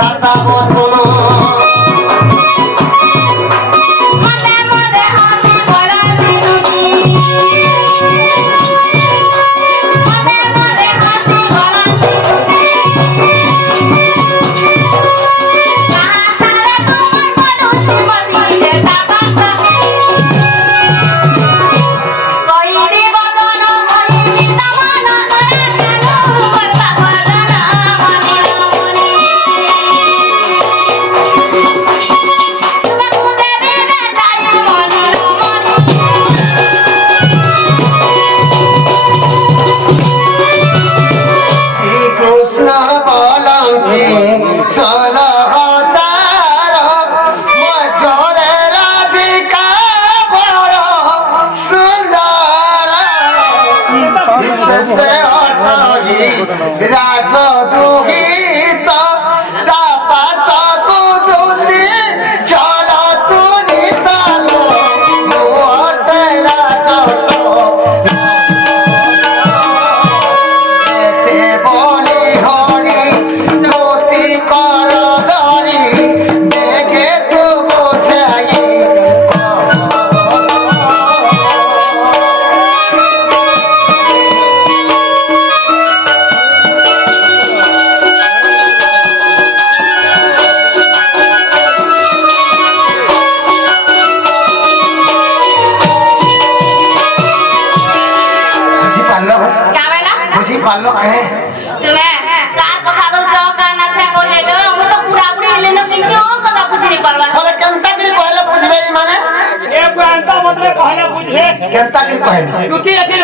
ধাতা বচন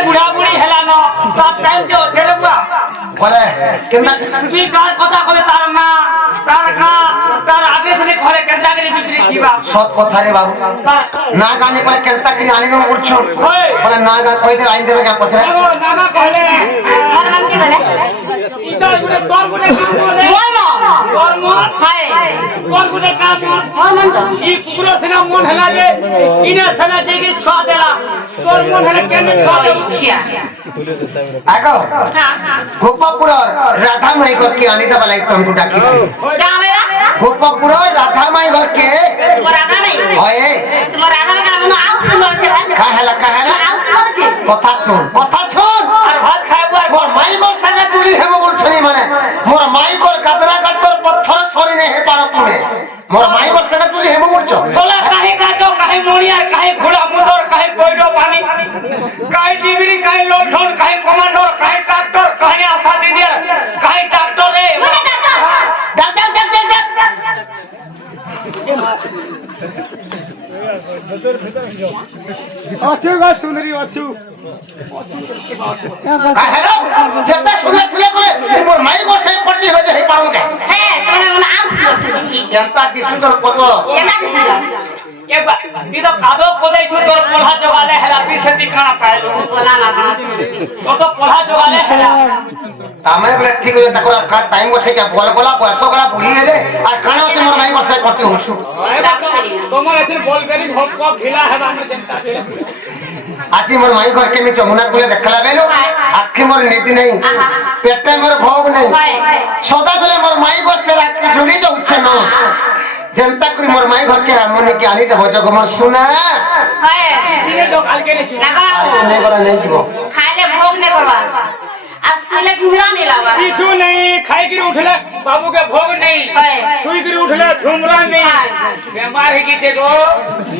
बुढ़ा बुढ़ी हेलान কথা কলে তার মা তার খা তার আগে থেকে ঘরে কেনটা করে বিক্রি কিবা সৎ কথা রে বাবু না গানে পরে কেনটা কিনে আনি দেব বলছো বলে না গা কইতে আইন দেবে কেন পছরে না না কইলে আমার নাম কি বলে ইটা গুলো তোর গুলো কাম বলে তোর মন হায় তোর গুলো কাম মন ই পুরো সিনা মন হেলা যে ইনে সানা দেখে ছোয়া দেলা তোর মন হেলা কেন ছোয়া দেখিয়া আগো গোপাপুর রাধা মাই ঘর के आने का वाला तुमको डाकी क्या मेरा गोपापुर राधा माई घर के तुम राधा नहीं होए तुम राधा में का मनो आउस सुन छे का है आउस सुन छे কথা শুন আর ভাত খাইবো মোর মাই ঘর সাথে তুলি হেব বলছনি মানে মোর মাই ঘর কাতরা কাটর পথর সরিনে হে পার তুলে মোর মাই ঘর সাথে তুলি হেব বলছো সোলা কাহে কাজো কাহে মরিয়ার কাহে ঘোড়া মুদর কাহে পয়ডো পানি কাহে টিভিরি কাহে লোঠন কাহে কমান্ডর কাহে ট্রাক্টর কাহে আশা দিদিয়া কাহে ট্রাক্টর রে अच्छू का सुंदरी अच्छू हेलो जब सुने सुने करे मोर माई घर से पट्टी हो जाई पाउन के हे तोने मन आउस सुन जनता की सुंदर पटो केना किसी ये ती तो कादो कोदै छु तोर पोढ़ा जोगाले हेला बी से दिखाना पाए कोला ना तो पोढ़ा जोगाले हेला तामे बोले ठीक हो तकरा का टाइम बसे क्या बोल बोला बसो करा भूली ले और खाना से मोर माई घर से पट्टी होछु তোমার আছে বল করি ভোট কো ঢিলা হেবা আমি जनता से আজি मोर माई घर के में जमुना कुले देखला बेलो आखी मोर नीति नहीं पेटे मोर भोग नहीं सदा चले मोर माई घर से राखी जुड़ी जो उछे न जनता करी मोर माई घर के हमने के आनी देबो जग मोर सुना हाय दिने तो काल के नहीं करा नहीं जीवो खाले भोग नहीं करवा आज सुले झुमरा नहीं लावा किछु नहीं खाई के उठले बाबू के भोग नहीं सुई के उठले झुमरा नहीं बीमार है की देखो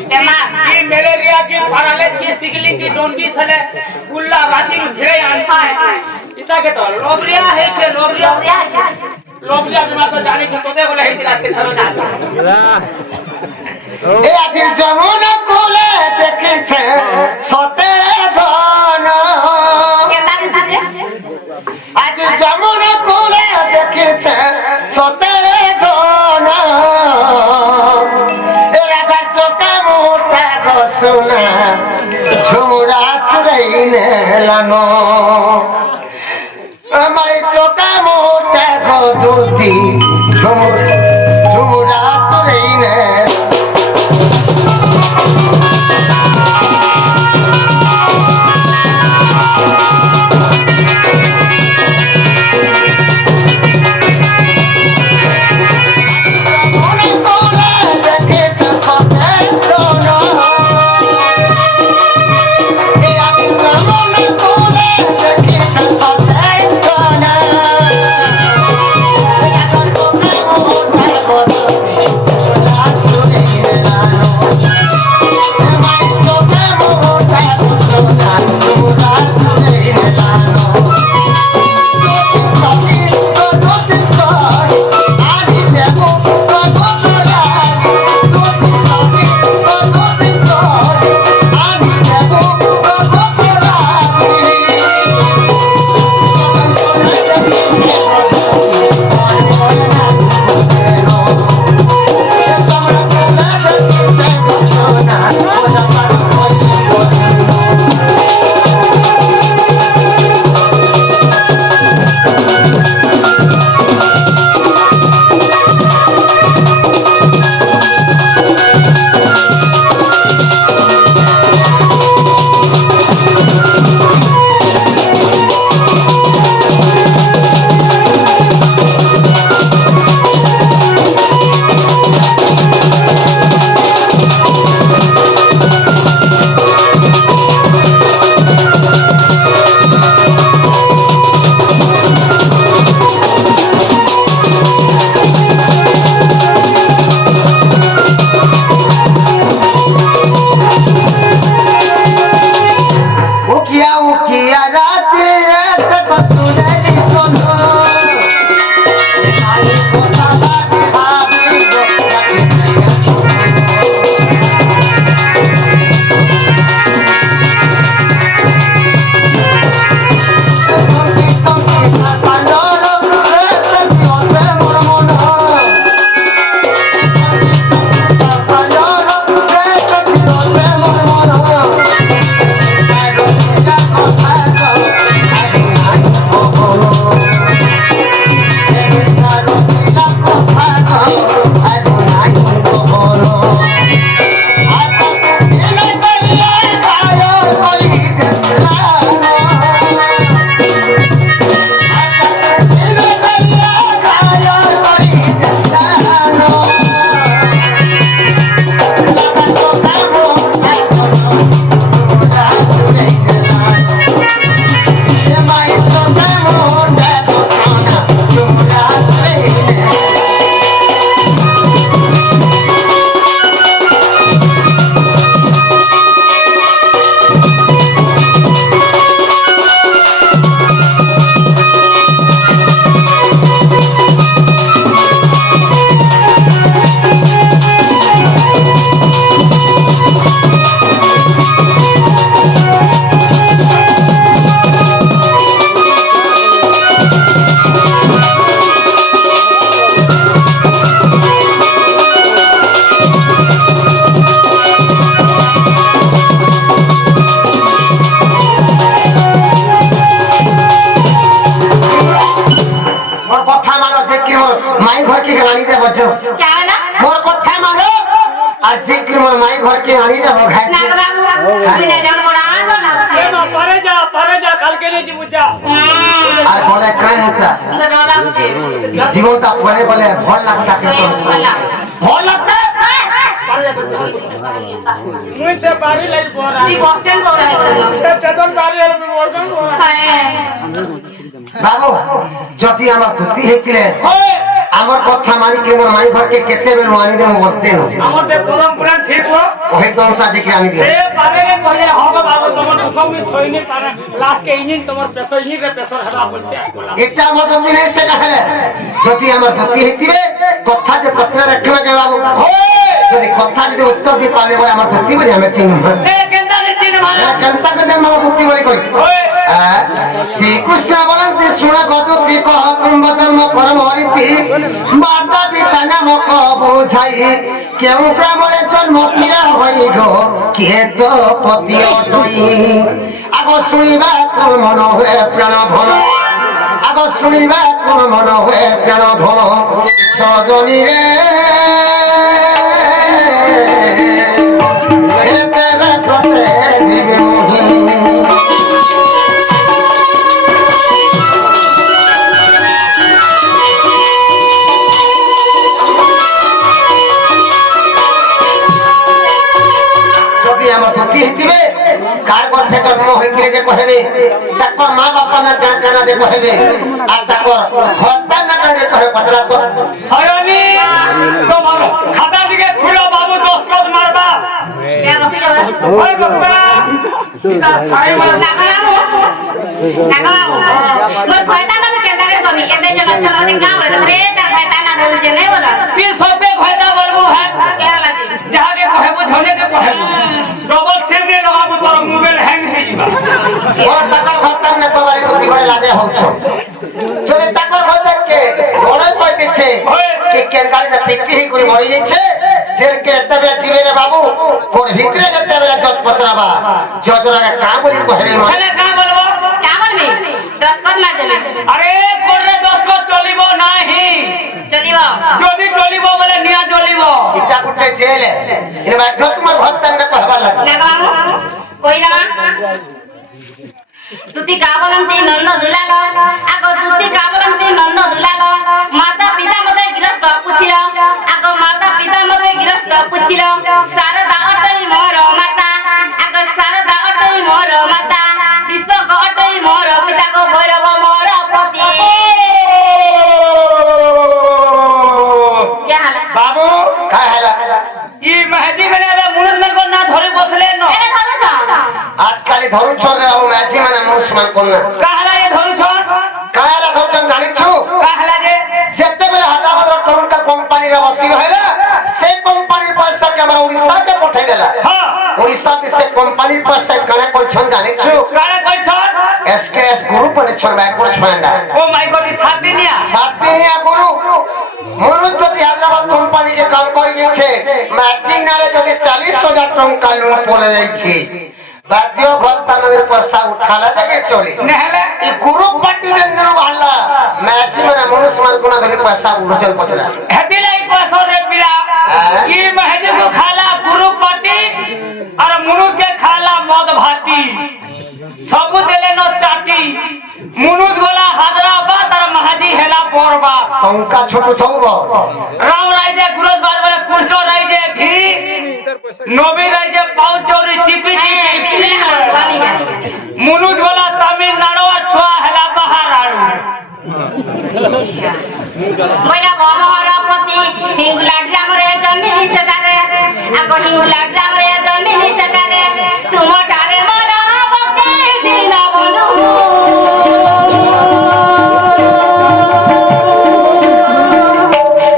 बीमार की मलेरिया की पैरालाइज की सिकलिंग की डोंडी सले गुल्ला राती घेरे आन इता के तो लोबरिया है छे लोबरिया बीमार तो जाने छे तोते बोले है रात के थरो जाता ए आदिल जमुना कोले देखे छे सते धन आज जमुना कोले देखे छे सते धन ए राधा चोका मोटा गसुना झुरा चुरैने लानो माई चोका मोटा गदुती झुरा चुरैने घर के आनी दे बच्चों क्या है ना मोर कथा मानो और शीघ्र मोर माई घर के आनी दे भाई नाग बाबू मुझे जान बड़ा बोला ए मां पारे जा कल के लिए जीव जा और बोले काय होता डोला उठे जीवन का बोले बोले भल लगता के भल लगता मुझ से बारी लाई बोरा ती बस स्टैंड बोला है स्टेशन बारी है बोल कर बाबू जति আমার খুশি হেছিলে ओए আমার কথা মানি के मोर माई घर के केते बेर मानी दे बोलते हो हमर दे परंपरा ठीक हो ओहे तो सा जे के आनी दे ए पारे के कहले होगा बाबू तमन सब में सैनिक पारे लास्ट के इंजन तमर प्रेशर इंजन रे प्रेशर हटा बोलते এটা মত দিনে সে কহলে যদি আমার ভক্তি হেতিবে কথা যে প্রশ্ন রাখবে के बाबू যদি কথা যদি উত্তর দি পালে বলে আমার ভক্তি বলে আমি চিনি ए केंदा ले तीन मारे কেনতা কে আমার ভক্তি বলে কই ओए শ্রী কৃষ্ণ বলেন যে শুনা কত কি কহ কুম্ভ জন্ম পরম হরিতি মাতা পিতা নামক বুঝাই কেউ ব্রাহ্মণে জন্ম পিয়া হই গো কে তো পতি অটই আগ শুনিবা কোন মন হয়ে প্রাণ ভন আগ শুনিবা কোন মন হয়ে প্রাণ ভন সজনী রে কার গর্ভে জন্ম হয়েছিলে যে কহেবে তারপর মা বাবা না জানা যে কহেবে আর তারপর হত্যা না কানে কহে পটলা তো হয়নি তোমার খাতা দিকে খুলো বাবু 10 কত মারবা क्या होती है ওই বাবা এটা সাই মারা नागा मैं कहता ना मैं कहता के स्वामी कहते जगह चलो ने गांव रे रे ता कहता ना बोल जे नहीं बोला 300 पे फायदा बोलबो है क्या लगी जहां के कहबो झोले के कहबो डबल सिम में लगाबो तो मोबाइल हैंग हे जीवा ওর টাকার হত্যা না তো বাড়ি করতে পারে লাগে হচ্ছে যদি টাকার হত্যা কে বড় কই দিচ্ছে কি কেন গাড়িটা পিটি হি করে মরি যাচ্ছে ফের কে তবে জীবনে বাবু কোন ভিতরে যেতে হবে যত পছরাবা যতরা কাম বলি কহে তাহলে কা বলবো क्या बोल में 10 कौन मार देना আরে করলে 10 কত চলিব নাহি चलियो যদি চলিব বলে নিয়া চলিব এটা কুটে জেলে এর বাধ্য তোমার হত্যা না কহবা লাগে नागा कोई ना तुती काबलंती नन्नो दुलालो आगो तुती काबलंती नन्नो दुलालो माता पिता मते गिरस्त पुछिलो आगो माता पिता मते गिरस्त पुछिलो शारदा अटई मोर माता आगो शारदा अटई मोर माता विश्व को अटई मोर पिता को भैरव मोर पति क्या हाल बाबू काय हला ई महदी मेले मुनन को ना धरे बसले न ए धरो जा আজকাল ধরু ছড়ে বাবু ম্যাচি মানে মুসলমান কোন না কাহলা এ ধরছন কায়ালা ধরছন জানিছো কাহলা যে যেতেবেলে হাজার টঙ্কা কোম্পানির বসি হইলা সেই কোম্পানির পয়সা কে আমরা উড়িষ্যাকে পঠাই দেলা হ্যাঁ উড়িষ্যাতে সেই কোম্পানির পয়সা কানে করছন জানিছো কারে কইছন এসকেএস গ্রুপ মানে ছড়বা কোর্স ফান্ডা ও মাই গড ই সাত দিনিয়া সাতদিনিয়া গুরু মনুজ যদি হায়দ্রাবাদ কোম্পানিকে কাম করে গেছে ম্যাচিং নারে যদি 40,000 টঙ্কা লোন পড়ে যাইছে বাদ্য ভক্তানদের পয়সা উঠালা থেকে চলে নেহলে এই গ্রুপ পার্টি নেন্দ্র ভালা ম্যাচিং মানে মুসলমান কোন ধরে পয়সা উড়জল পচরা হেতিলে এই পয়সা রে পিলা ই महदी को खाला गुरु पाटी और मुनुज के खाला मद भाटी सब देले न चाटी मुनुज गोला हैदराबाद और महदी हेला पोरबा টঙ্কা ছোট থৌব राव राइजे गुरज बाज वाले कुष्ठ राइजे घी नबी राइजे पाउ चोरी चिपी चिपी मुनुज गोला तमिलनाडु और छुआ हेला बहाराड़ू मैना मोर पति हिंग लाग्राम रे जन्मी सकारे आगो हिंग लाग्राम रे जन्मी सकारे तुम टारे मोर पति दिन बंधु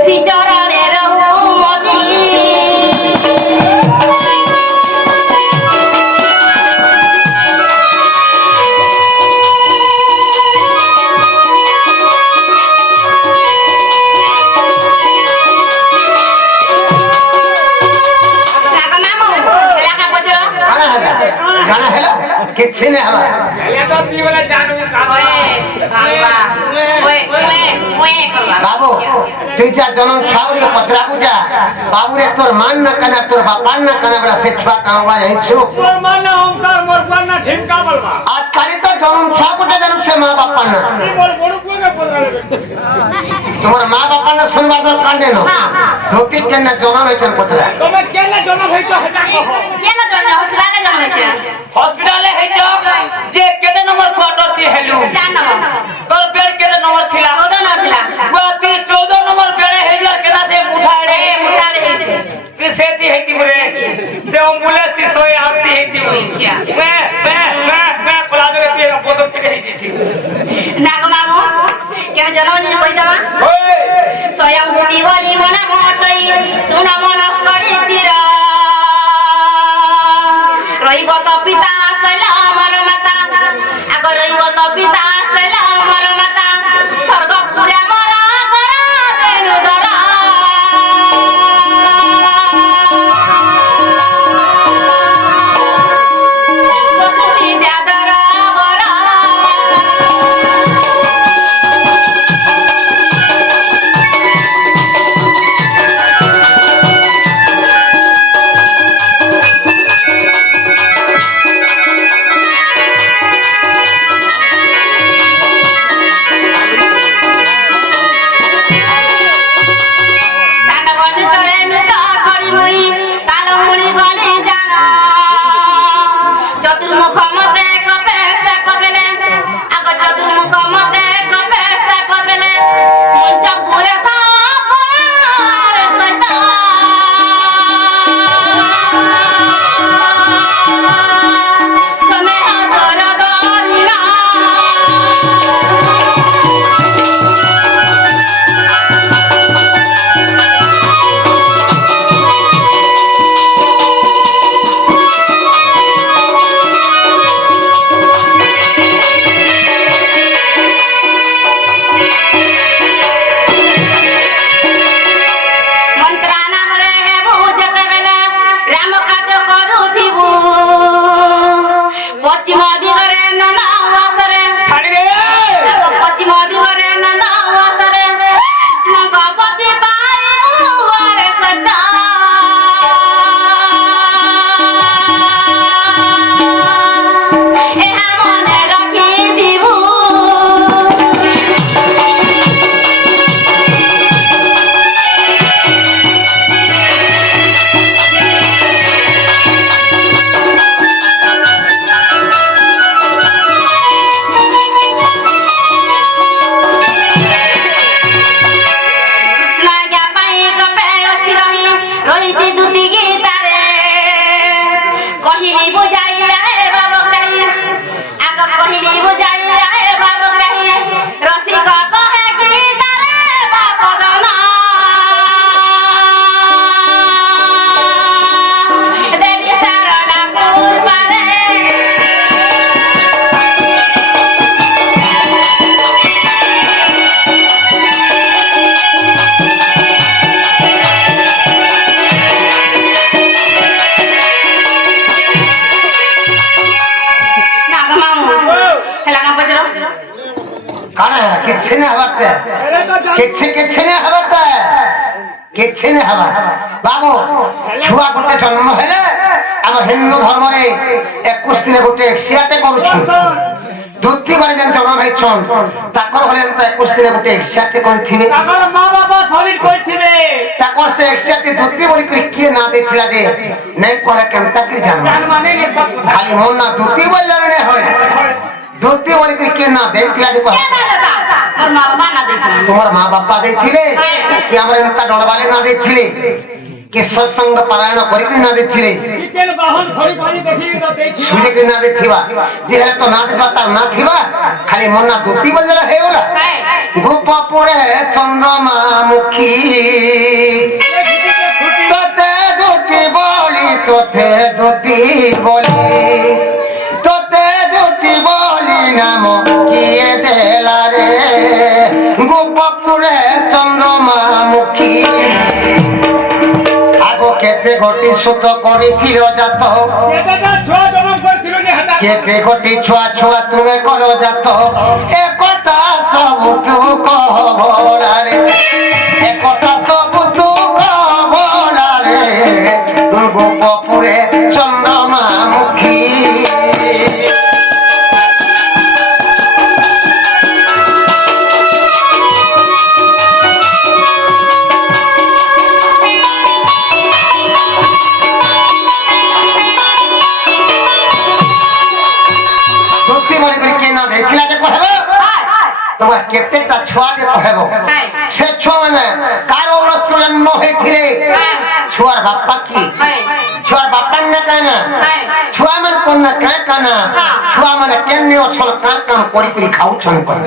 सिचरणे रहु मोती गाना हेला किसी ने हमारा ये तो ती वाला जानू का ओए ओए বাবু তুই যা জনম ছাউরি পচরা পূজা বাবুরে তোর মান না কানা তোর বাপার না কানা বলা সে ছুয়া কামবা যাইছো তোর মানে ওমকার মোর পান্না ঠিমকা বলবা আজ কালি তো জনম ছাউটা জানো সে মা বাপার না তুই মোর বড় কোনে পড়ালে তোমার মা বাপার না শুনবার দরকার নেই নতি কেন জনম হয়েছেন পচরা তুমি কেন জন্ম হইছো হেটা কহ কেন জন্ম হসপিটালে জন্ম হয়েছে হসপিটালে হইছো যে কেতে নম্বর কোয়ার্টার তি হেলু 4 নম্বর তোর বেড কেতে নম্বর ছিল 14 নম্বর ছিল বাতি 14 নম্বর বেড়ে হেইয়ার কেনা দে মুঠাড়ে মুঠাড়ে হয়েছে তুই সেতি হেতি বলে সে অ্যাম্বুলেন্স তি সই আপতি হেতি मैं पला दे के बोतल के हेती নাগো বাবু কেন জন্ম হয়েছে কইতা মা ओए স্বয়ং ভূমি বলি মনা মতই শুন মনস করি তীর রইব তো পিতা শৈলা আমার মাতা আগ রইব তো পিতা শৈলা আমার মাতা স্বর্গ পুরে মরা করা বেনু ধরা বসুতি যাদরা বরা बाबू छुआ गोटे जन्म हेले आम हिंदू धर्म में 21 दिन गोटे एक्सियाटे करूछु दुती बारे जन जन्म हेछन ताकर भले त 21 दिन गोटे एक्सियाटे करथिबे ताकर मां बाबा सॉलिड करथिबे ताकर से एक्सियाटे दुती बोली के के ना देखिला जे नै करे केनता के जन्म माने ने सब खाली मोन ना दुती बोलले ने होय दुती बोली के ना देखिला जे और माँ बाबा ना देखिले तुम्हार माँ बापा देखिले कि हमर एंता डलवाले ना देखिले कि सत्संग पारायण करिक ना देखिले कितेल बाहन थोड़ी पानी देखि तो देखि सुजे के ना देखिबा जे है तो ना देखबा तार ना थिबा खाली मन ना दुती बजला हे ओला गोप पड़े चंद्रमा मुखी तते दुती बोली तोथे दुती बोली तोते दुती बोली नाम किए देला रे गोपपुरे चंद्रमा मुखी आगो केते गोटी सुत करिथिल जात केतेटा छुआ जन्म करथिलो ने हटा केते गोटी छुआ छुआ तुमे करो जात एक কথা সব তু কহলারে এ কথা সব তু কহলারে গোপপুরে চন্দ্রমা মুখী তোমার কেতেটা ছুয়া যে কহেব সে ছুয়া মানে কারো জন্ম হয়েছিলে ছুয়ার বাপ্পা কি ছুয়ার বাপ্পার না কানা ছুয়া মানে কোন না কাঁ কানা ছুয়া মানে কেমনে অছল কাঁ কাম করি করি খাউছন করে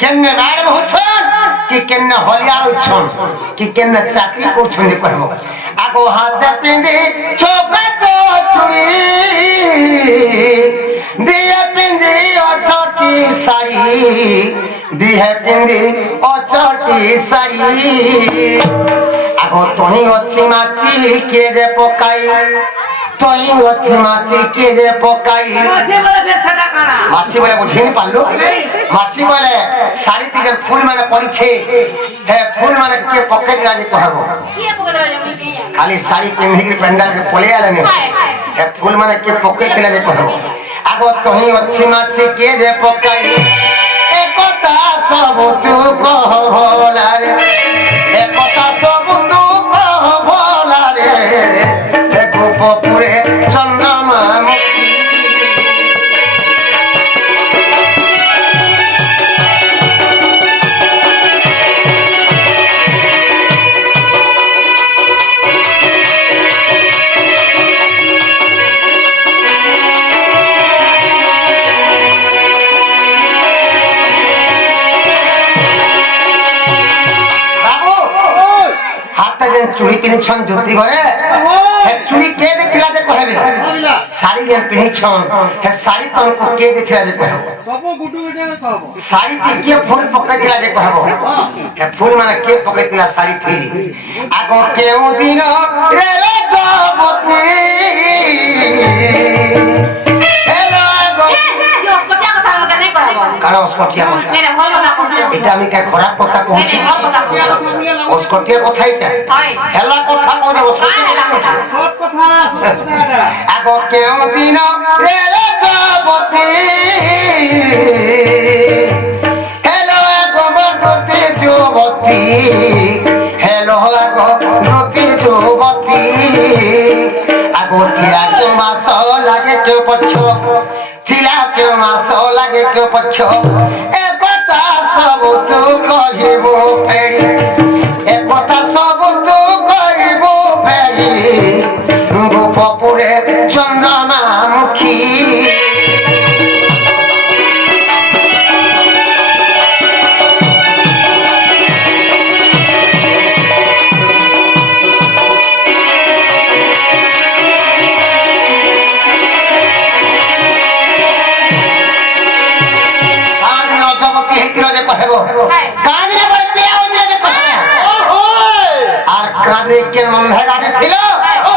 কেমনে রাড় হচ্ছন কি কেমনে হলিয়ার হচ্ছন কি কেমনে চাকরি করছন যে কহেব আগো হাতে পিঁধি চোখে চুড়ি দিয়ে পিঁধি অচটি শাড়ি দিয়ে পিঁধি অচটি শাড়ি আগো তুই অছি মাছি কে যে পকাই তুই অছি মাছি কে যে পকাই মাছি বলে বুঝিনি পারলো মাছি বলে শাড়ি থেকে ফুল মানে পড়ছে হ্যাঁ ফুল মানে কে পকাই দিলা যে কহব খালি শাড়ি পিঁধিকি প্যান্ডাল কে পলে আলেনি হ্যাঁ ফুল মানে কে পকাই দিলা যে কহব আগো তুই অছি মাছি কে যে পকাই এ কথা সব তু কহলারে এ কথা সব তু কহলারে এ গোপপুরে চন্দ্রমা মুখী চুরি কিনেছন জ্যোতি ঘরে চুরি কে দেখিলা যে কহবে শাড়ি যে পিঁধেছন শাড়ি তোমাকে কে দেখিলা যে কহব শাড়িতে কে ফুল পকাই দিলা যে কহব ফুল মানে কে পকাই দিলা শাড়ি থিরি আগ কেউ দিন রে জগতি কারণ অস্কটিয়া এটা আমি কে খারাপ কথা কইছি অস্কটিয়া কথা এটা হেলা কথা কইলে আগ কেউ দিন রে জগতি হেলো গবতি যুবতী হেলো গবতি যুবতী আগতিয়া কেউ মাস লাগে কেউ পক্ষ থিলা কেউ মাস লাগে কেউ পক্ষ এ কথা সব তু কহিব ফেরি এ কথা সব তু কহিব ফেরি গোপপুরে চন্দ্রমা মুখী আর কাঁধে কে বন্ধে গাড়ি ছিল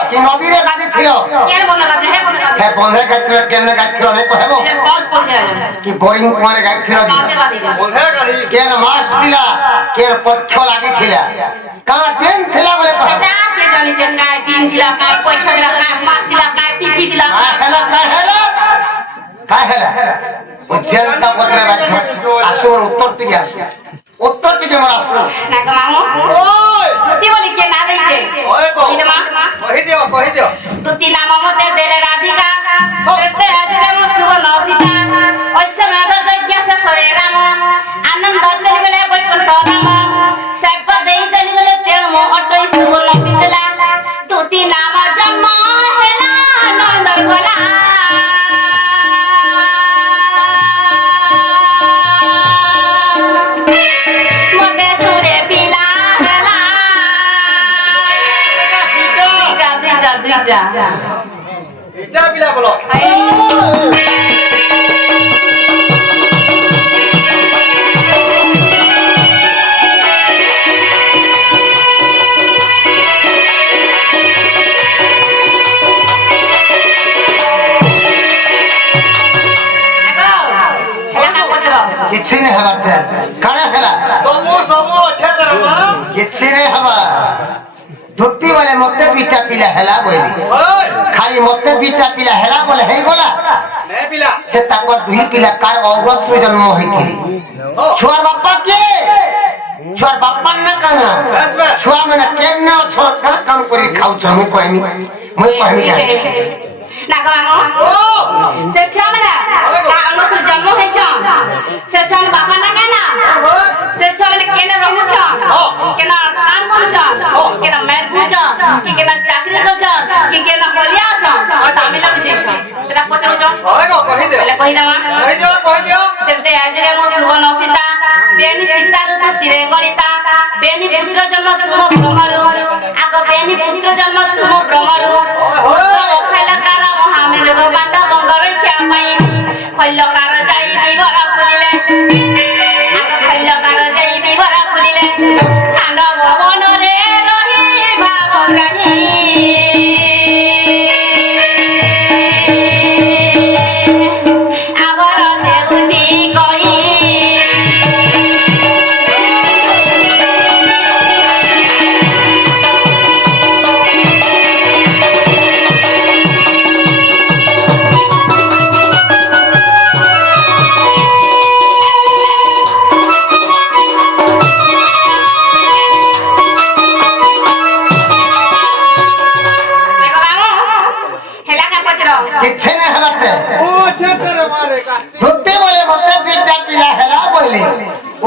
কি নদীরে গাড়ি ছিল হ্যাঁ বন্ধে গাড়ি কেমনে গাড়ি ছিল অনেক কহেব কি বোরিং কুমারে গাড়ি ছিল কেন মাছ দিলা কেন পক্ষ লাগিছিলা কাঁ দিন ছিল বলে কহেব উত্তর থেকে আসো উত্তর থেকে আমার আসো আনন্দ চলিগলে বৈকুণ্ঠ নাম সৈপ দেই চলিগলে তেম অটই সুবর্ণ পিছলা তুতি নাম জন্ম হেলা নন্দ গলা মতে ধরে পিলা হেলা দুইটা এটা পিলা বলো କିଛି ନାହିଁ ହେବାର ধুতি বলে মতে দুইটা পিলা হেলা বলি খালি মতে দুইটা পিলা হেলা বলে হেই গলা সে তাকর দুই পিলা কার অবশ্য জন্ম হয়েছিল ছুয়ার বাপ্পা কে ছুয়ার বাপ্পার না কানা ছুয়া মানে কেমনে অছ কাম করে খাউছ মুই কইমি না গো সে ছুয়া মানে কাঙ্গ তো জন্ম হইছ সে ছুয়া বাবা না কেনা সে ছুয়া মানে কেনে রহুছ কেনা কাম করছ কেনা ম্যাথ বুঝ কি কেনা চাকরি করছ কি কেনা হলিয়া আছ তামিল বুঝছ সেটা পচাউছ কই না তেতে আজে মো সুবর্ণ সীতা বেনি সীতারু তীরে গণিতা বেনি পুত্র জন্ম তুম ব্রহ্মরু আগ বেনি পুত্র জন্ম তুম ব্রহ্মরু খৈলকার মহামেরু বান্ধা বঙ্গ রক্ষা পাই খৈলকার যাই বিবরা খুলিলে আগ খৈলকার যাই বিবরা খুলিলে খান্ডব বনরে রহি ভাবগ্রাহী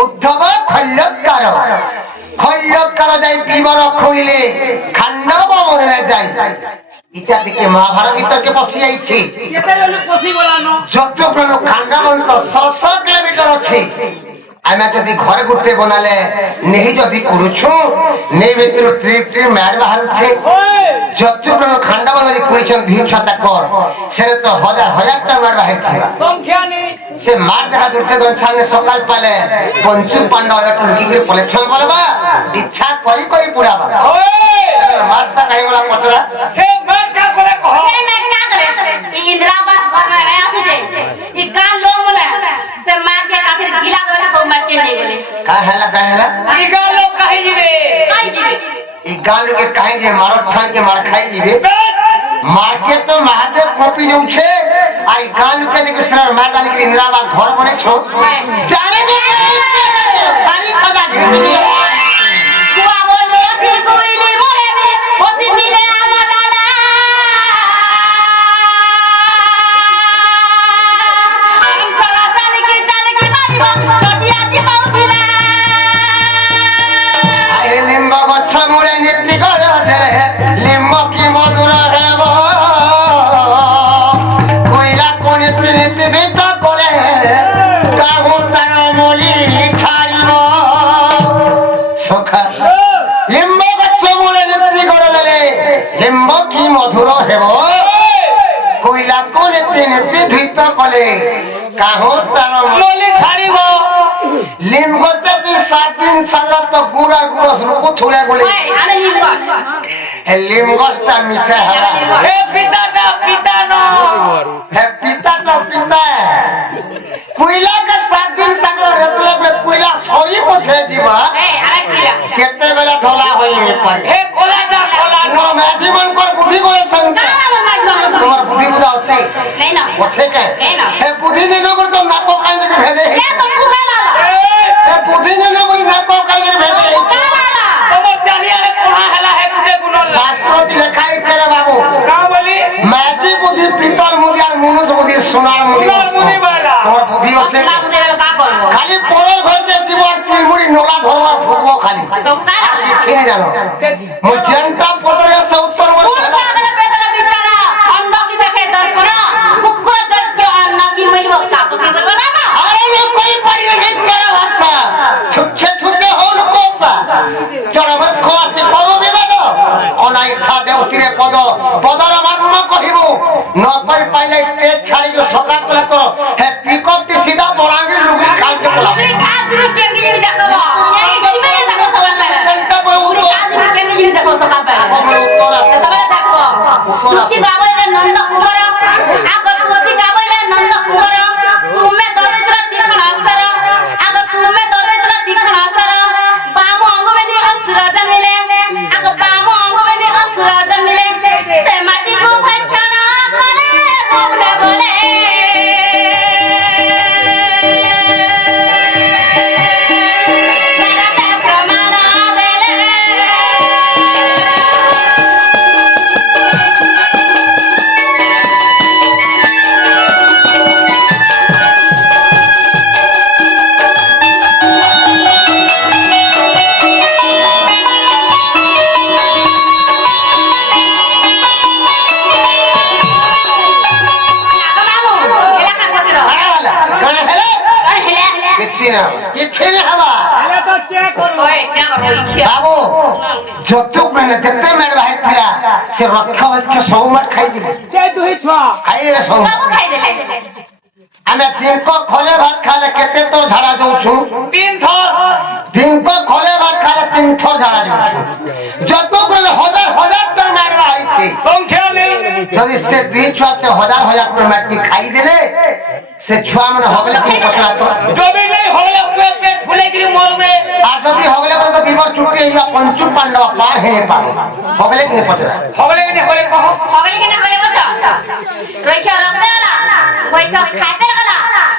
উদ্ধব খৈলকার খৈলকার যাই বিবর খুলিলে খান্ডব মনে যায় ইটা থেকে মহাভারত ভিতরকে বসি আইছে যতক্ষণ খান্ডব 600 কিলোমিটার আছে আমি যদি ঘরে গুটে বনালে নেহি যদি করুছু নেই ভিতর ট্রিপ ম্যাড বাহারুছে যতক্ষণ খান্ডব যদি কইছন ভিউ ছাতা কর সেটা তো হাজার হাজার টা ম্যাড বাহারছে সংখ্যা নেই সে মার দেখা দুটো সামনে সকাল পালে পঞ্চু পান্ডব কি করে পলেকশন করবা ইচ্ছা করি করি পুরাবা মারটা কাই বলা পটরা সে মারটা করে কহ সে মেঘনা করে ইন্দ্রাবাস ঘর में गया से ई कान लोग बोले से मार के काफिर गीला करे सब मार के नहीं बोले काहेला ई गाल लोग काहे जीवे ई गाल के काहे जे मारो ठान के मार खाई जीवे मार के तो महादेव कॉपी जो छे आई गाल के देख सर मैदान के इंद्राबास घर बने छो जाने के सारी सजा घिरनी कुआ बोले सी कोइली मोरे में ओसी नीले आमा डाला इंसाला चाल के बारी छोटिया जी पाउथिला आए लिंबा बच्चा मुरे नित्ति कर दे लिंबा की मधुर है वो कोइला कोने नित्ति बेटा करे काहू तारा मोली छाड़ियो सोखा लिंबा बच्चा मुरे नित्ति कर दे लिंबा की मधुर है वो कोइला कोने नित्ति भीतर करे काहू तारा मोली छाड़िबो लिंगोते की 7 दिन साला तो गुड़ा गोस रुको थोड़ा बोले आने लिंगस लिंगोस्ता मीठा है हे पिता का पिता नो है पिता तो पिता कोयला का 7 दिन साला रहतला में कोयला सोई पछे जीवा अरे किला केते बेला थोला होई पर हे कोला का कोला नो मैं जीवन पर बुद्धि को संग तोर बुद्धि बुझा होते नहीं ना होते के नहीं ना है बुद्धि ने को तो नाको कांड के भेजे ये तो पूरा लाला है बुद्धि ने को नाको कांड के भेजे तब चाहिए है कोहा हला है कुटे गुनो शास्त्र लिखाई तेरे बाबू का बोली मैथी बुद्धि पीतल मुझे और मुनुष बुद्धि सुनार मुनि वाला और बुद्धि होते ना बुझे का करबो खाली पोरल घर के जीवन की मुड़ी नोला धरवा फुटबो खाली तो का किसी नहीं जानो मुझंटा पोरल से उत्तर में पूरा पेदला बिचारा अंडा की देखे दर्पण कुकुर जग अन्न की मई वक्ता तो के बना ना अरे ये कोई परिणित करा भाषा छुच्छे छुच्छे हो लुकोसा चरमत खोआ से परो विवाद अनाई था देव सिरे पदो पदर मात्मा कहिबो न कर पाइले टेज छाड़ी जो सका कला तो है पिकअप की सीधा बोलांगे लुगड़ी खाल के बोला लुगड़ी खास रु के भी देखबो यही जीवे देखो सवाल पहले घंटा पर लुगड़ी खास रु के भी देखो सवाल पहले हमरे उत्तर तबे देखो तुसी गावले नंद कुमार आग तुसी गावले नंद कुमार तुमे दरिद्र दिखण असर आग तुमे दरिद्र दिखण असर बामो अंग में असर जमिले না কিছু না হবা তাহলে তো চেক করো ওই চাল রইখিয়া বাবু যত মানে যেতে মের বাহির ଥିଲା সে রক্ষা বাক্য সব মার খাই দিবে যে দুই ছুয়া খাইলে সব বাবু খাই দেলে ଆମେ ଦିନକ ଖୋଲେ ଭାତ ଖାଇଲେ କେତେ ଥର ଝାଡା ଯାଉଛୁ তিন থর ଦିନକ ଖୋଲେ ଭାତ ଖାଇଲେ 3 ଥର ଝାଡା ଯାଉଛୁ যত କହିଲେ ହଜାର ହଜାର ଟଙ୍କା ମାରବା ହେଇଛି সংখ্যা নেই ଯଦି ସେ ଦୁଇ ଛୁଆ ସେ ହଜାର ହଜାର ଟଙ୍କା ମାଟି ଖାଇଦେଲେ ସେ ଛୁଆ ମାନେ ହଗଲେ କି ପଚରା ତ জমি নেই হলে পেট ফুলে গিয়ে মরবে আর যদি হগলে বলতো বিবর ছুটি হইয়া পঞ্চু পাণ্ডব পার হয়ে পাবে হগলে কি পচরা হলে কি হলে কহ হগলি কেনা হলে বছ রইখিয়া রক্তে গলা ওই তো খাইতে গলা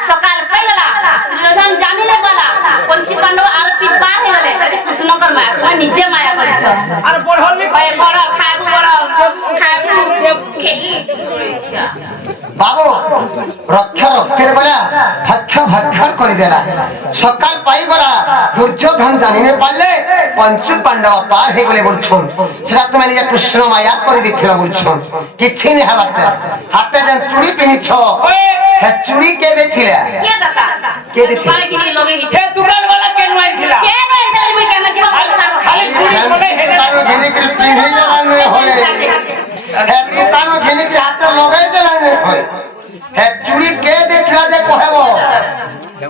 সকাল পাই গলা দুর্যোধন জানিলে গলা পঞ্চি পাণ্ডব আর পিছ পার হয়ে গলে আরে কৃষ্ণকর মায়া তুমি নিজে মায়া করিছ আর বড় হলে ওই বড় খাবু বড় খাবু খেলি রইখিয়া বাবু রক্ষা রক্ষের বেলা ভক্ষ ভক্ষর করে দেলা সকাল পাই গলা দুর্যোধন জানিনে পারলে পঞ্চু পাণ্ডব পার হয়ে গেলে বলছুন সেটা তুমি নিজে কৃষ্ণ মায়া করে দিচ্ছিল বলছুন কিছু নেই হাতে হাতে যেন চুড়ি পিনিছ চুড়ি কে দিছিলে কে দাতা কে দিছিলে দোকানে কিনি লগে গিছে সে দোকান वाला কেন আইছিল কে নয় তুমি কেন জীব খালি চুরি করে হেলে ঝিনিকির পিঁধে দেলানে হলে দোকানো ঝিনিকির হাতে লগাই দেলানে হয় হ্যাঁ চুড়ি কে দেখলা যে কহেব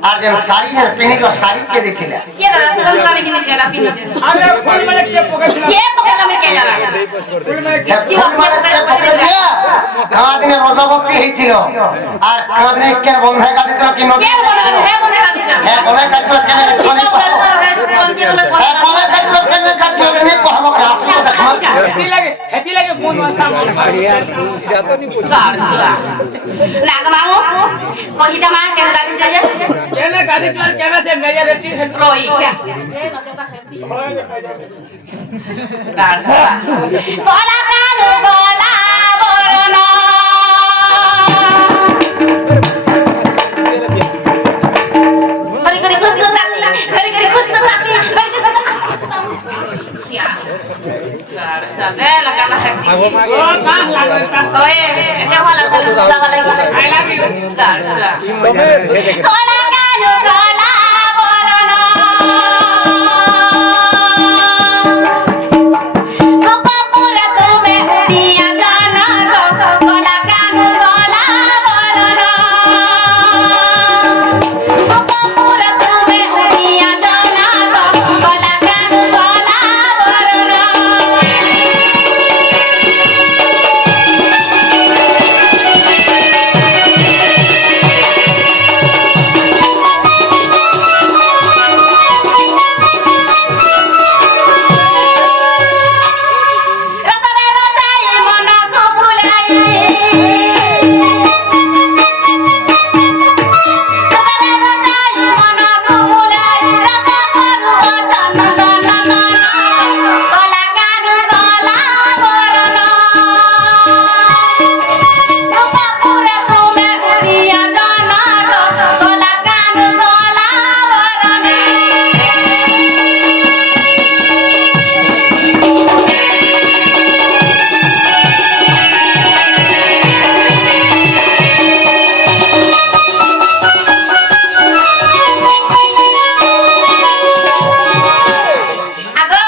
আর যে শাড়ি পিনিছ শাড়ি কে দেখিলা কে দাদা তুমি দোকানে কিনি চেলা পিনি আরে ফুল মানে কে পকেছিল কে পকে তুমি কে জানা ফুল মানে আমাদের রজভক্তি হয়েছিল আর আমাদের একের বন্ধায় কাছে ছিল কি নদী কে বলে হে বলে রাখিছ হ্যাঁ বলে কাছে কেন ছড়ি বলে কাছে কেন কাছে নে কহব আসলো দেখো হেতি লাগে কোন ভাষা নাগ মামু কহিটা মা কেন গাড়ি যায় কেন গাড়ি চল কেন সে মেজরিটি রই গলা কানু গলা বরণ করি করি খুশ থাকি করি করি খুশ থাকি সাথে লাগানা থাকি ও কান লাগা ওই এটা ভালো লাগা লাগা আই লাভ ইউ গলা কানু গলা বরণ গোপপুরে তুমি দিয়া জানা গলা কানু গলা বরণ গোপপুরে তুমি দিয়া জানা গলা কানু গলা বরণ রতরে রতাই মন কবুলাই রতরে রতাই মন কবুলাই রত করু চন্দন গলা কানু গলা বরণ রূপপুরে তুমি উড়িয়া জানা গলা কানু গলা বরণ আগো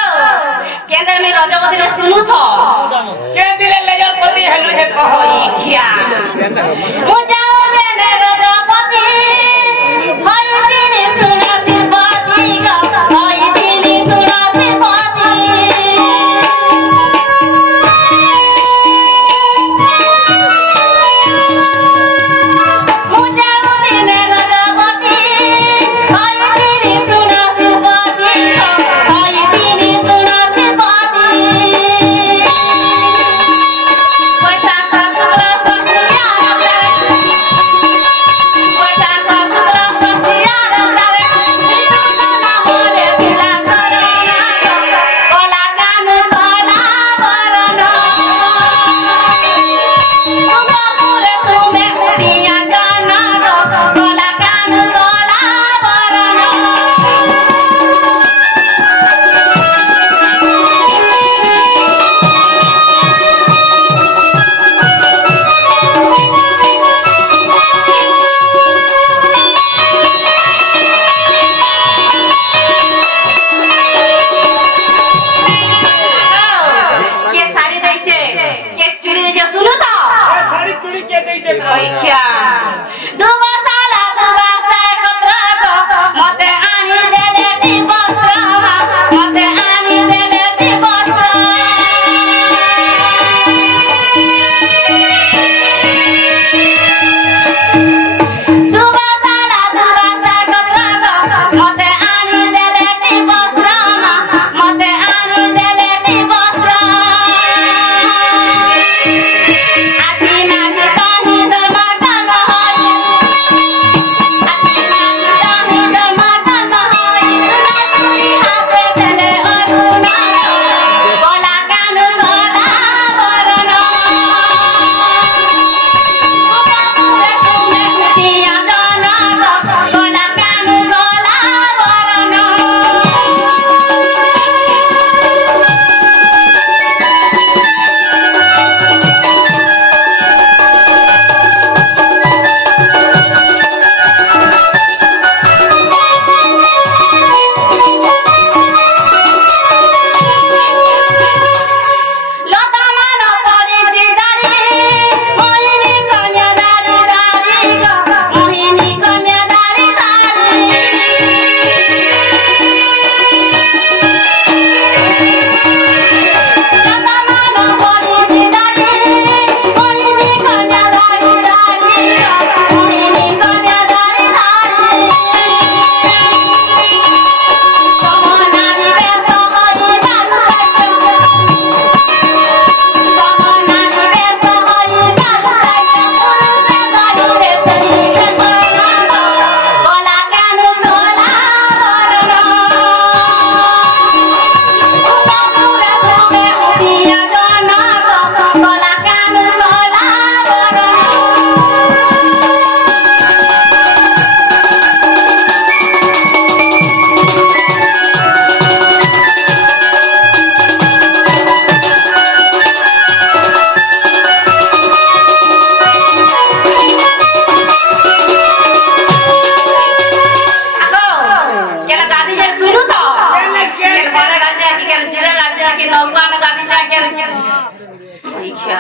কেন্দ্র মে রজবতীরে শুনু থ কে দিলে লেজার পতি হেলু যে কহ ইখিয়া মুজাও দেনে রজবতী হই দিলি সুরসি পতি গো হই দিলি সুরসি পতি মুজাও দেনে রজবতী হই দিলি সুরসি পতি গো হই দিলি সুরসি পতি পয়সা কাসুরা সখিয়া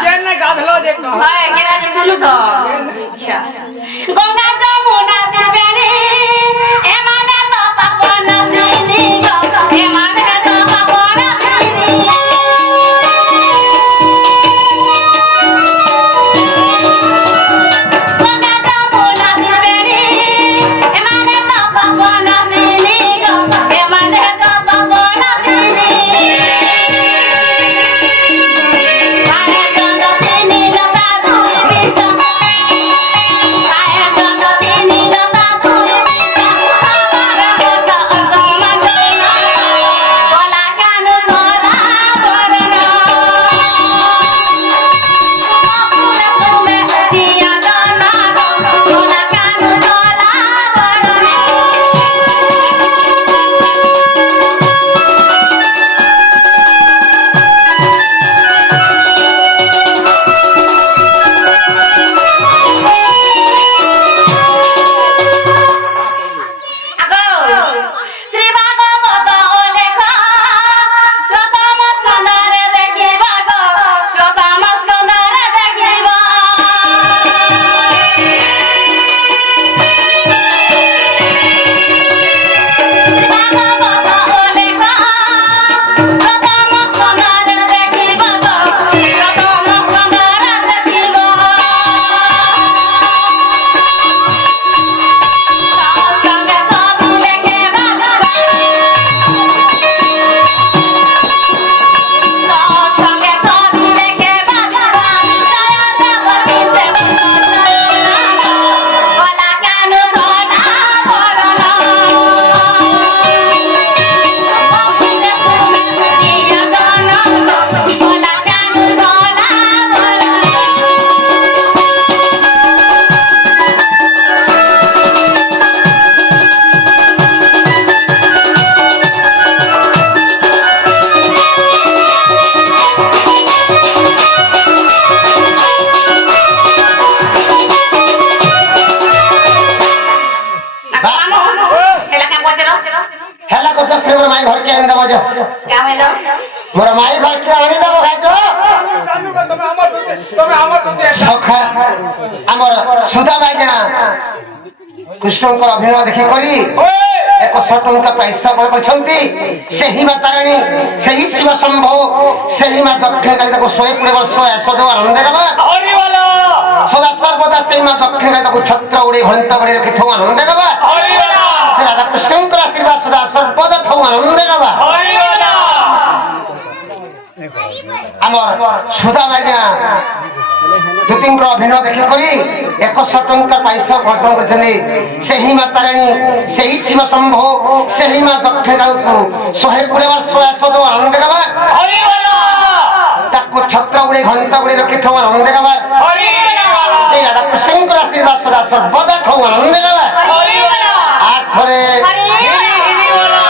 কেনে গাধলো যে হয় কেনা শুনু তো গঙ্গা যমুনা ত্রিবেণী এমানে তো পাবন সিনি এমানে তো পাবন সিনি গঙ্গা যমুনা ত্রিবেণী এমানে তো পাবন সিনি এমানে তো পাবন সিনি मोर माई घर के आनी देव सखा आमर सुधा माइना कृष्ण अभिनय देखी करी 100 टंका पैसा बड़ करछंती सेही माता रानी सेही शिव शंभो सेही मां दक्षिण काली को 120 वर्ष ऐसो दो आनंद देबा हरि बोलो सदा सर्वदा सेही मां दक्षिण काली को छत्र उड़े घंटा बड़े रखी थो आनंद देबा हरि बोलो से राधा कृष्ण का आशीर्वाद सदा सर्वदा थो आनंद देबा हरि बोलो आमर सुधा माइना दुतिंग अभिनय देखी करी 100 टंका पैसा अर्पण करते सेही माता रानी सेही शिव शंभो सेही मां दक्षिण को 120 वर्ष ऐसो दो आनंद देबा हरि बोलो ताको छत्र उड़े घंटा उड़े रखी थो आनंद देबा हरि बोलो से राधा कृष्ण का आशीर्वाद सदा सर्वदा थो आनंद देबा हरि बोलो आठ थरे हरि बोलो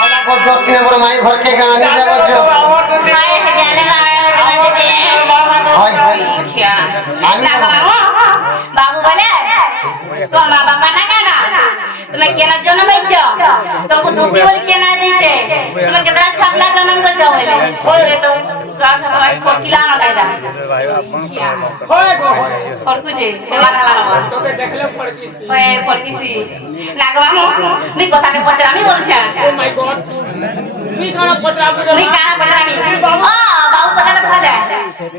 हला को दोस्त ने मोर माई घर के गानी देबो जो माई के गाने बाबू बोले तो माँ बापा ना कहना तुम्हें केना जन्म है तुमको दुखी बोल केना दीचे तुम्हें कितना छपला जन्म को जो बोले तो गांव से भाई कोटिला ना कहता और कुछ सेवा ना लगा तो देखले फड़की ओए फड़की सी लागवा मी कथा के पतरामी बोलछा ओ माय गॉड मी काना पतरामी बाबू पता ना खाले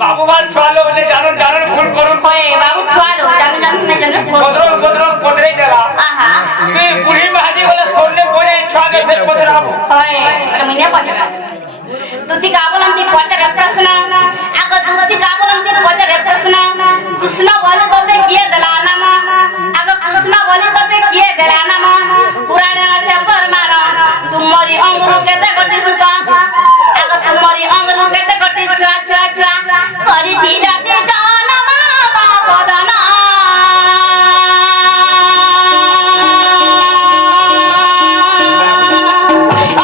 बाबू बाल छुआलो बोले जानो फोन करो ओए बाबू छुआलो जानो गोदरो पदरे जरा आहा मी बुढ़ी महाजी बोले सोने बोले छुआ के फिर पतराम ओए मैंने पछा तुसी का बोलंती पचरे प्रश्न आगो तुसी का बोलंती पचरे प्रश्न कृष्ण बोले तोते किए दलाना मा आगो कृष्ण बोले तोते किए दलाना मा पुराणे আছে परमारा तुमरी अंगरू केते गटी सुका आगो तुमरी अंगरू केते गटी छुआ छुआ छुआ करी थी राते जाना मा बापदाना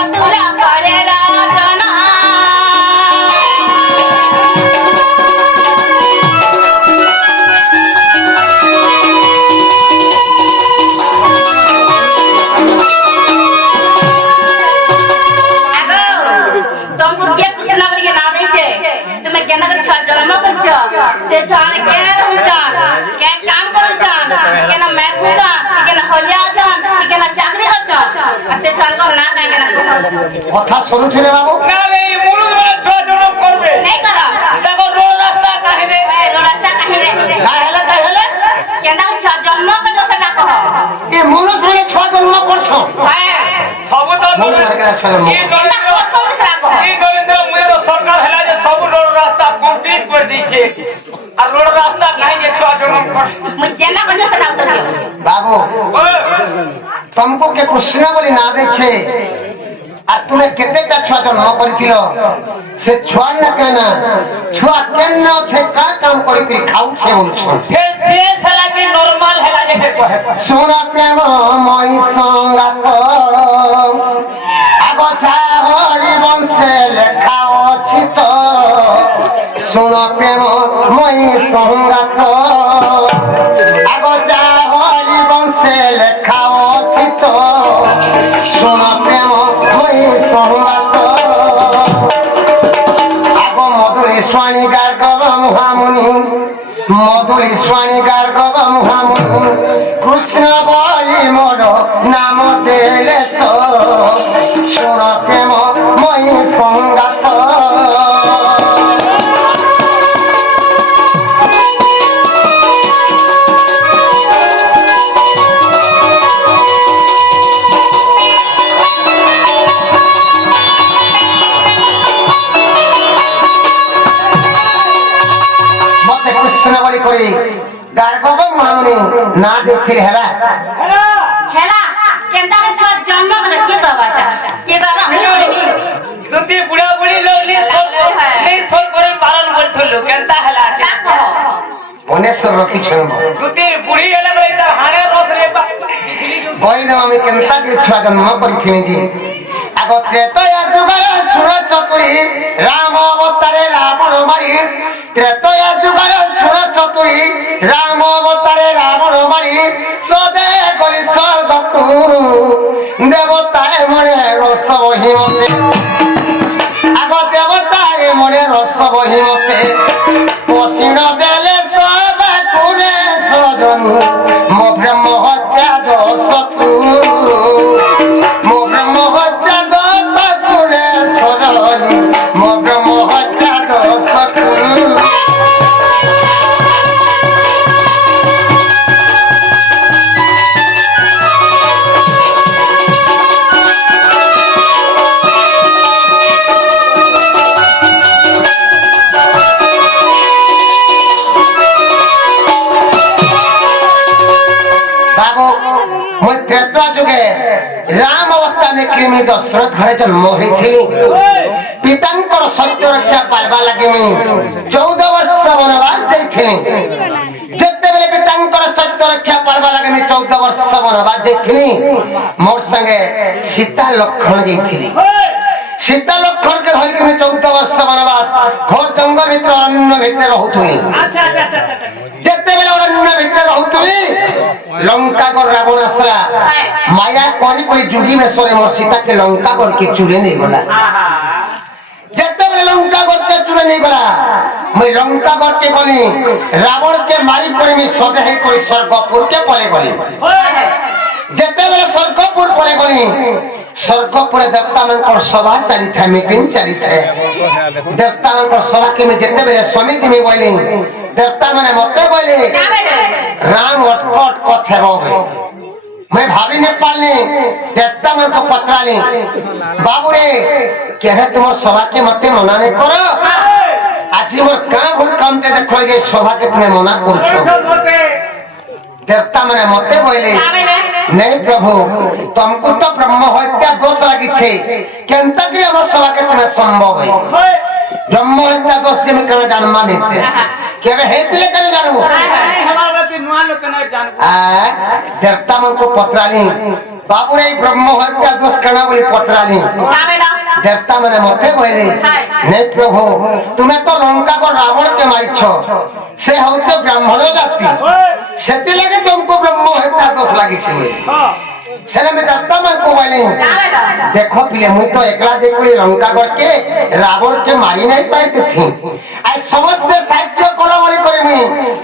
अतुला करे राजना ସେ ଛୁଆମାନେ କେନେ ରହୁଛନ୍ କେନ୍ କାମ କରୁଛନ୍ କେନ ମ୍ୟାଥ ହୁଛନ୍ କେନ ହଲିଆ ଅଛନ୍ କେନ ଚାକରି ଅଛନ୍ ସେ ଛୁଆଙ୍କ ନା କାହିଁକି ନା কথা শুনুছি রে বাবু না রে মুরুদ মানে ছোট ছোট করবে নেই কর দেখো রোড রাস্তা কাহিরে রাস্তা কাহিরে কাহেলে কেনা ছয় জন্ম করছ সেটা কহ এ মনুষ মানে ছ জন্ম করছ ସବୁ ତ ମୁଣ୍ଡ ସରକାର ଛାଡ଼। এই নরেন্দ্র মোদী তো সরকার হেলা যে সব রোড রাস্তা কমপ্লিট করে দিয়েছে আর রোড রাস্তা নাই যে ছোট ছোট মুই জেনা করছ সেটা উত্তর দিও बाबू तुमको के कृष्ण बोली ना देखे আর তুমি কেতেটা ছুয়া জন্ম করিছিল সে ছুয়া না কেন ছুয়া কেন আছে কা কাম করিছিল খাউছে বলছো ফের দেশ হেলা কি নরমাল হেলা যে কহে শোন প্রেম মই সঙ্গাত আগছা হরি বংশে লেখা অছি তো শোন প্রেম মই সঙ্গাত আগছা হরি বংশে লেখা অছি তো শোন প্রেম মই সঙ্গাত আগ মধুরী স্বামী গার্গব মহামুনি মধুরী স্বামী গার্গব মহামুনি কৃষ্ণ বলি মোর নাম দেলে তো শোণ প্রেম মই সঙ্গাত মতে কৃষ্ণ বলি করি গার্গব মহামুনি না দেখি হেলা হেলা কেনটা ছয় জন্ম করে কে দবাটা কে দবা আমি করিনি যদি বুড়া বুড়ি লোক নিয়ে সব করে পালন করছিল কেনটা হেলা আছে মনেশ্বর রক্ষি ছুঁব যদি বুড়ি হেলা বলে তার হাড়ে রস রে বইন আমি কেনটা ছুয়া জন্ম করিছিলি যে আগ ত্রেতয়া যুগর সুর চতুরী রাম অবতারে রাবণ মারি ত্রেতয়া যুগর সুর চতুরী রাম অবতারে রাবণ মারি সদে করি স্বর্গকু দেবতায় মনে রস বহিমতে আগ দেবতায় মনে রস বহিমতে পশিণ দেলে সব কুরে সজন মো ব্রহ্ম হত্যা দোষকু মো ব্রহ্ম হত্যা দোষ কুরে সজন মো ব্রহ্ম হত্যা দোষকু বাবু মই ত্রেতা যুগে রাম অবস্থানে কৃমি দশরথ ঘরে জন্ম হয়েছিল পিতাঙ্কর সত্য রক্ষা পাইবা লাগে মুই 14 বর্ষ বনবাস যাইছিলি যেতেবেলে পিতাঙ্কর সত্য রক্ষা পাইবা লাগে মুই 14 বর্ষ বনবাস যাইছিলি মোর সঙ্গে সীতা লক্ষণ যাইছিলি সীতা লক্ষণকে ধরিকি মুই 14 বর্ষ বনবাস ঘোর জঙ্গল ভিতরে অরণ্য ভিতরে রহুথুলি আচ্ছা আচ্ছা আচ্ছা যেতেবেলে অরণ্য ভিতরে রহুথুলি লঙ্কাগর রাবণ আসলা মায়া করি করি যুগি বেশরে মোর সীতাকে লঙ্কাগরকে চুরে নেই গলা যেতেবেলে লঙ্কাগরকে চুরে নেই গলা মুই লঙ্কাগরকে বলি রাবণকে মারি করে মি সদেহে করি স্বর্গপুরকে পরে গলি যেতেবেলে স্বর্গপুর পরে গলি স্বর্গপুরে দেবতামানଙ୍କର সভা চালিଥାଏ মিটিং চালিଥାଏ দেবতামানଙ୍କର সভাকে আমি যেতেবেলে ସମିତି ମୁଁ କହିଲି ଦେବତାମାନେ ମତେ କହିଲେ ରାମ ଅଟକଟ କଥା ହେବ मैं भाभी ने पालने देवता मन को पत्राली बाबू रे केहे तुम सभा के मते मना नहीं करो आज मोर का भूल काम ते देखो जे सभा के तुम्हें मना करछो देवता माने मते कहले नहीं प्रभु तुमको तो ब्रह्म हत्या दोष लगी छे केनता कि हमर सभा के तुम्हें संभव है ब्रह्म हत्या दोष जे में कना जान माने केवे हेतले कने जानू हमारा बाकी नुआ लोग कने जान देवता मन को पत्राली बाबू रे ब्रह्म हत्या दोष कना बोली पत्राली देवता माने मते कहले नहीं प्रभु तुम्हें तो लंका को रावण के मारिछो से होते ब्राह्मण जाति सेति लगे तुमको ब्रह्म हत्या दोष लागी छे सेने में देवता मन को कहले देखो पिले मुई तो एकला जे कोई लंका करके रावण के मारी नहीं पाइते थी आज समस्त साहित्य करो बोली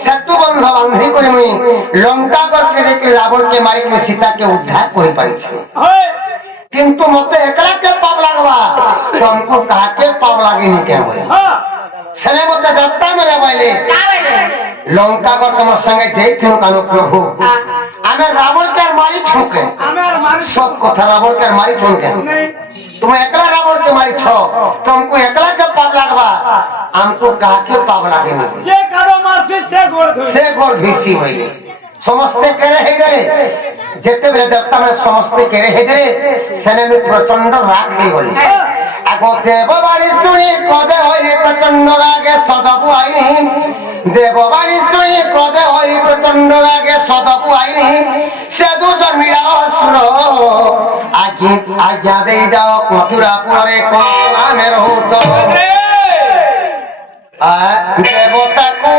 সেতু বন্ধ বান্ধি করে মুই লঙ্কা করকে রেখে রাবণকে মারিকে সীতাকে উদ্ধার করে পারিছি। কিন্তু মতে একলাকে পাপ লাগবা, তোমাকে কাকে পাপ লাগেনি কেমন? ছেলে মতে দেবতা মেরে বলে লঙ্কা কর তোমার সঙ্গে যেইছিল কানো প্রভু আমি রাবণকে আর মারি ছুঁকে সব কথা রাবণকে আর মারি ছুঁকে তুমি একলা রাবণকে মারিছ, তোমাকে একলাকে পাপ লাগবা, আমको কাকে পাপ লাগেনি? সে গোড় ধীসি হইলে সমস্তে কেড়ে হয়ে গেলে যেতেবেলে দেবতা মানে সমস্তে কেড়ে হয়ে গেলে সেনে আমি প্রচন্ড রাগ হয়ে গেল। আগো দেববাণী শুনি কদে হইলে প্রচন্ড রাগে সদপু আইনি, দেববাণী শুনি কদে হই প্রচন্ড রাগে সদপু আইনি, সে দুজন মিলা অসুর আজি আজ্ঞা দেই যাও মথুরাপুরে কংসের হৌত দেবতাকু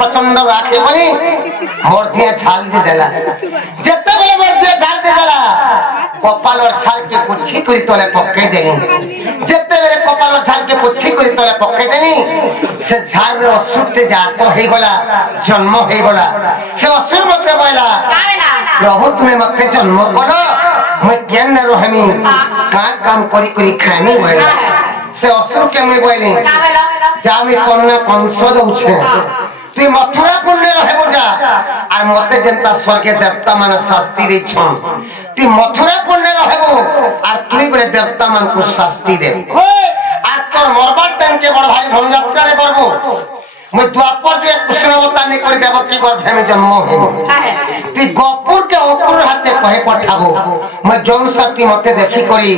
প্রচন্ড রাখে বলি মোর দিয়ে ঝাল দিয়ে দেলা, যেতেবেলে মোর দিয়ে ঝাল দিয়ে দেলা কপালর ঝালকে পুচ্ছি করে তলে পকাই দেনি, যেতেবেলে কপালর ঝালকে পুচ্ছি করে তলে পকাই দেনি সে ঝালের অসুরতে জাত হয়ে গলা জন্ম হয়ে গলা। সে অসুর মতে বলা প্রভু তুমি মতে জন্ম করো মুই কেন রহমি কাঁ কাম করি করি খাইমি বলা। সে অসুরকে মুই বলি যে আমি কন্যা কংস দৌছে তুই মথুরা পুণ্যে রহে যা আর মতে যেনতা স্বর্গে দেবতা মানে শাস্তি দিচ্ছ তুই মথুরা পুণ্যে রহেব আর তুই বলে দেবতা মানকু শাস্তি দেব আর তোর মরবার টাইমকে বড় ভাই ধনযাত্রারে করবো মুই দ্বাপর যে কৃষ্ণ অবতার নে করে দেবতী গর্ভে আমি জন্ম হইব তুই গপুরকে অপুর হাতে কহে পঠাবো মুই জনশক্তি মতে দেখি করি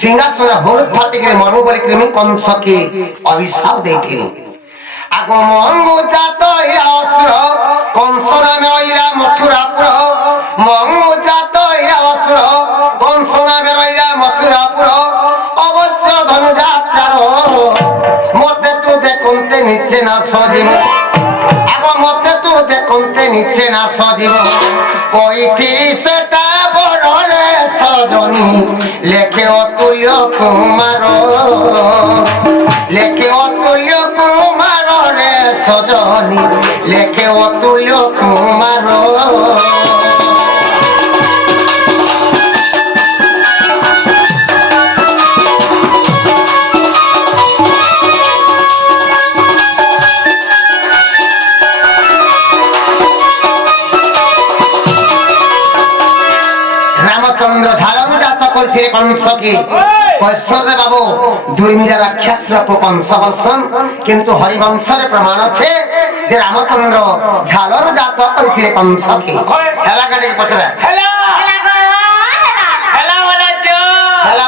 সিংহাসনে হলুদ ফাটি করে মরব বলে কৃমি কংসকে অভিশাপ ଦେଇଥିଲି। আগো মঙ্গু জাত ইয়া অসুর কংস নামে রইলা মথুরাপুর, মঙ্গু জাত ইয়া অসুর কংস নামে রইলা মথুরাপুর, অবশ্য ধনুযাত্রার মতে তু দেখুনতে নিচ্ছে না সজীব, আগো মতে তু দেখুনতে নিচ্ছে না সজীব, কইটি সেটা বড় রে সজনী লেখে অতুল্য কুমার, লেখে অতুল্য কুমার রে সজনী লেখে অতুল্য কুমার। রামচন্দ্র ধারণ জাত করছে কংসকে কৈশ্বরে বাবু দুই মিরা রাক্ষস কংস বর্ষণ, কিন্তু হরিবংশের প্রমাণ আছে যে রামচন্দ্র ঝালর জাত করছে কংসকে। হেলা কাটে পচরা হেলা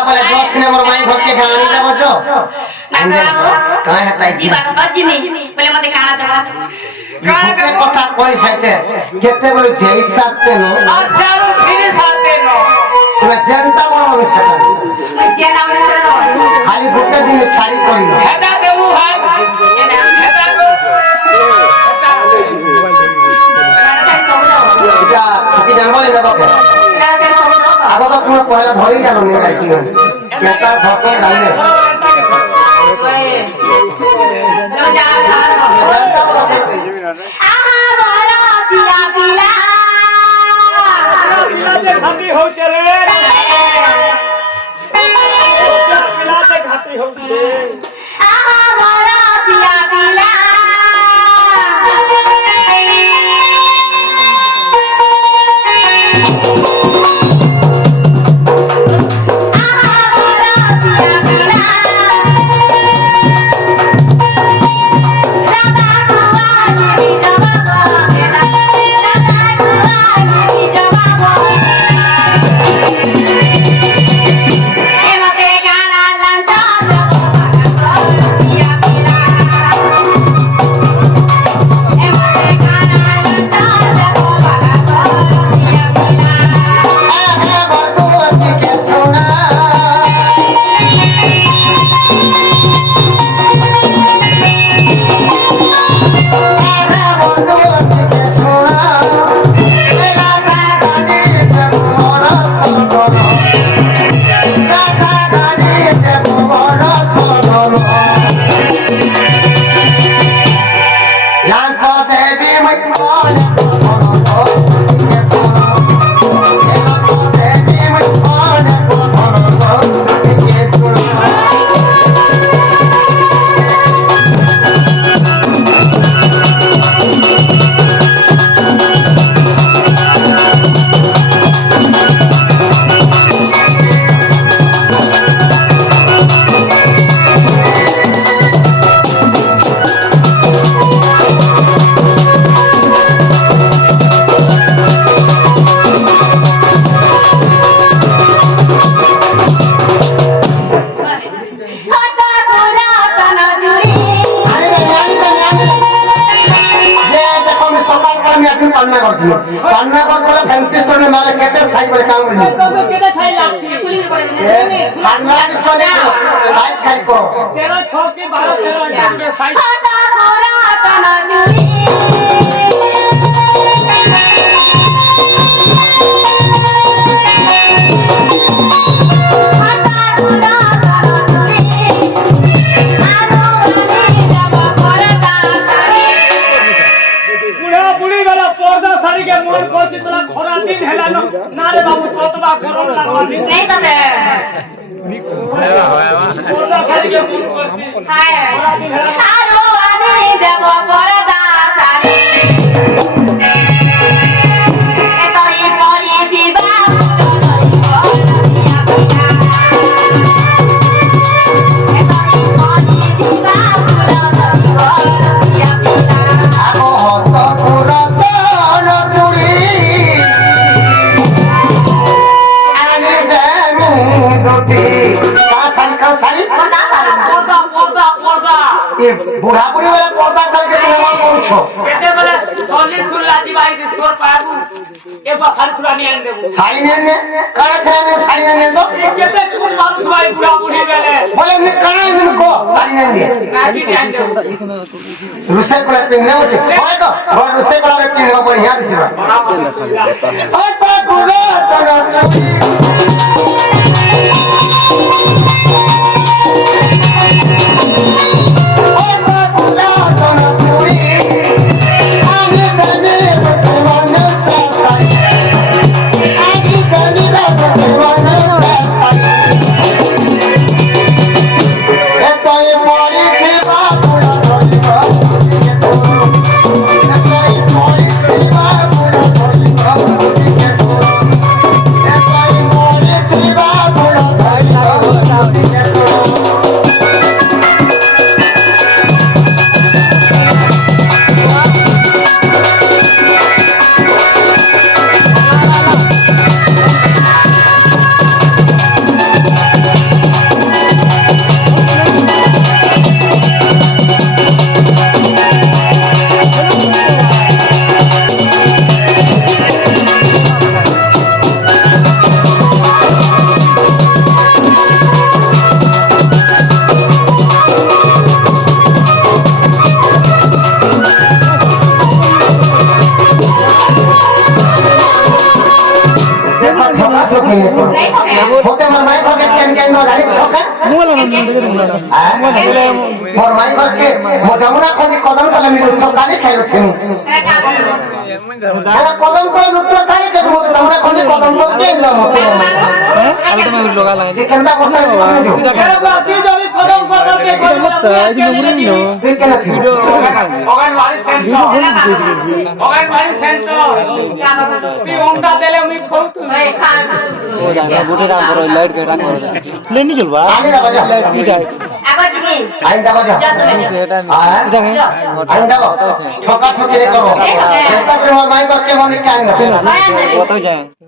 বলে 10 নম্বর মাই ভক্তি গানি যাব তো কায় হাতাই জীবন গজিনি বলে মতে কানা দেবা বিভূতে কথা কই সাইতে কেতে বলে যেই সাথে নো আচ্ছারু ফিরে সাথে নো তুমি জনতা বড় বিষয় মই জেনা মনে খালি বুকে দিনে ছাড়ি করি হেটা দেবু ভাই হেটা গো এটা কি জানবো এই বাবা আবার তো তুমি পয়লা ধরেই জানো নি কি কেটা ধসে ডালে ঘাটি হচ্ছে রে ঘাটি হচ্ছে मारे कहते साइड पर काम तो केते छाई लागती खाना किसको ले साइड खाई को 13 6 के 12 13 के साइज बुढ़ा बुढ़ी वाला पर्दा साड़ी के मोर कोची तोरा खरा दिन हेला ना रे बाबू कतबा गरम लागवा नहीं तबे पर्दा साड़ी के मोर कोची खरा दिन हेला आगो हस्त पुरातन चुड़ी आने देमी दुधी का साड़ी पर्दा ये बुढ़ा बुढ़ी वाला पर्दा साड़ी के तुम कौन छो केते बले सोली सुल्ला जी भाई के सोर पाबू एक बार साड़ी सुरानी आन देबो साड़ी ने कहाँ से ने साड़ी ने दो केते कुल मानुस भाई बुढ़ा बुढ़ी वाले बोले मैं कहाँ इनको साड़ी ने दिए नाटी ध्यान देबो रुसे को पिन्ने होते होय तो और रुसे को पिन्ने को बढ़िया दिसबा हस्त पुरातन चुड़ी होते मन माई घर के चैन के नो गाड़ी छोका मोर माई घर के मोजमुना खोजी कदम कले मी लुटो काली खाइलो थिनी एरा कदम को लुटो काली के मोजमुना खोजी कदम को के लो मोते आलू में लगा लगा ये केंदा कोठा जो मेरे बाती जो भी कदम के मत आज नंबर नो ये केना थी ओगनवाड़ी सेंटर ती ओंडा देले उनी खोलतु ओ जाना बूटे काम करो लाइट के काम करो ले नहीं चलवा आगे ना बजा ठीक है आइंदा बजा आइंदा छोका छोकी करो सेंटा के मोर माई घर के मोनी कांगा बताओ जाए